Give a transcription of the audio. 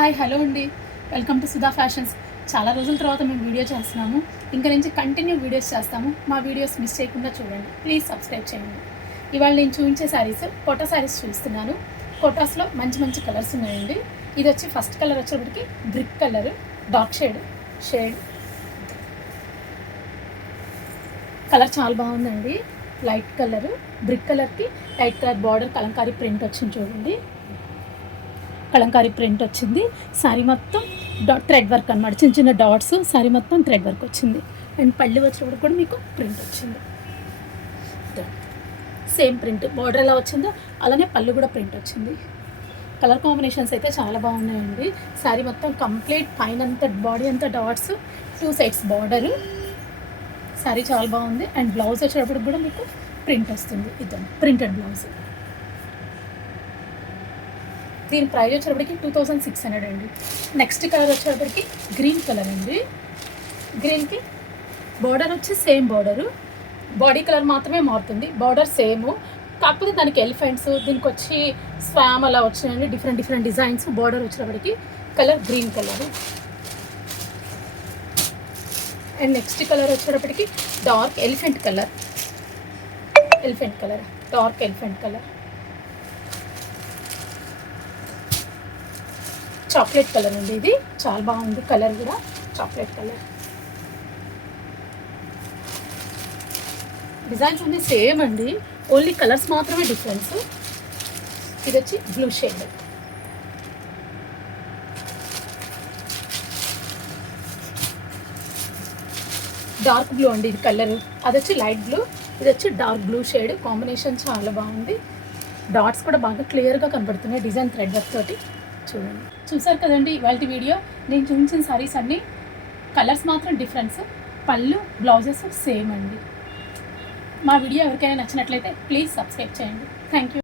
Hi hello అండి, welcome to Sudha fashions. చాలా రోజుల తర్వాత మేము వీడియో చేస్తున్నాము. ఇంకా నుంచి కంటిన్యూ వీడియోస్ చేస్తాము. మా వీడియోస్ మిస్ చేయకుండా చూడండి, ప్లీజ్ సబ్స్క్రైబ్ చేయండి. ఇవాళ నేను చూపించే శారీస్ కోటా శారీస్ చూపిస్తున్నాను. కోటాస్లో మంచి మంచి కలర్స్ ఉన్నాయండి. ఇది వచ్చి ఫస్ట్ కలర్ వచ్చేప్పటికి brick colour, dark shade colour చాలా బాగుందండి. లైట్ కలర్, బ్రిక్ కలర్కి light colour border Kalamkari print వచ్చింది చూడండి. కలంకారీ ప్రింట్ వచ్చింది. శారీ మొత్తం థ్రెడ్ వర్క్ అనమాట, చిన్న చిన్న డాట్స్. శారీ మొత్తం థ్రెడ్ వర్క్ వచ్చింది. అండ్ పళ్ళు వచ్చినప్పుడు కూడా మీకు ప్రింట్ వచ్చింది. సేమ్ ప్రింట్ బార్డర్ ఎలా వచ్చిందో అలానే పళ్ళు కూడా ప్రింట్ వచ్చింది. కలర్ కాంబినేషన్స్ అయితే చాలా బాగున్నాయండి. శారీ మొత్తం కంప్లీట్ పైన అంతా బాడీ అంతా డాట్స్, 2 సైడ్స్ బార్డరు. శారీ చాలా బాగుంది. అండ్ బ్లౌజ్ వచ్చేటప్పుడు కూడా మీకు ప్రింట్ వస్తుంది. ఇదండి ప్రింటెడ్ బ్లౌజ్. దీని ప్రైస్ వచ్చేటప్పటికి 2600 అండి. నెక్స్ట్ కలర్ వచ్చేటప్పటికి గ్రీన్ కలర్ అండి. గ్రీన్కి బార్డర్ వచ్చి సేమ్ బార్డరు, బాడీ కలర్ మాత్రమే మారుతుంది. బార్డర్ సేము, కాకపోతే దానికి ఎలిఫెంట్స్, దీనికి వచ్చి స్వామ్ అలా వచ్చినాయండి. Different designs. బార్డర్ వచ్చేటప్పటికి colour green colour. And next colour వచ్చేటప్పటికి dark elephant colour, dark elephant colour. Chocolate colour అండి. ఇది చాలా బాగుంది. కలర్ కూడా చాక్లెట్ కలర్. డిజైన్స్ అన్నీ సేమ్ అండి, ఓన్లీ కలర్స్ మాత్రమే డిఫరెన్స్. ఇది వచ్చి బ్లూ షేడ్, డార్క్ బ్లూ అండి. ఇది కలర్, అది వచ్చి లైట్ బ్లూ, ఇది వచ్చి డార్క్ బ్లూ షేడ్. కాంబినేషన్ చాలా బాగుంది. డాట్స్ కూడా బాగా క్లియర్గా కనబడుతున్నాయి డిజైన్ థ్రెడ్ వర్క్ తోటి. చూడండి, చూసారు కదండి ఇవాళ వీడియో. నేను చూపించిన సారీస్ అన్నీ కలర్స్ మాత్రం డిఫరెన్స్, పళ్ళు బ్లౌజెస్ సేమ్ అండి. మా వీడియో ఎవరికైనా నచ్చినట్లయితే ప్లీజ్ సబ్స్క్రైబ్ చేయండి. Thank you.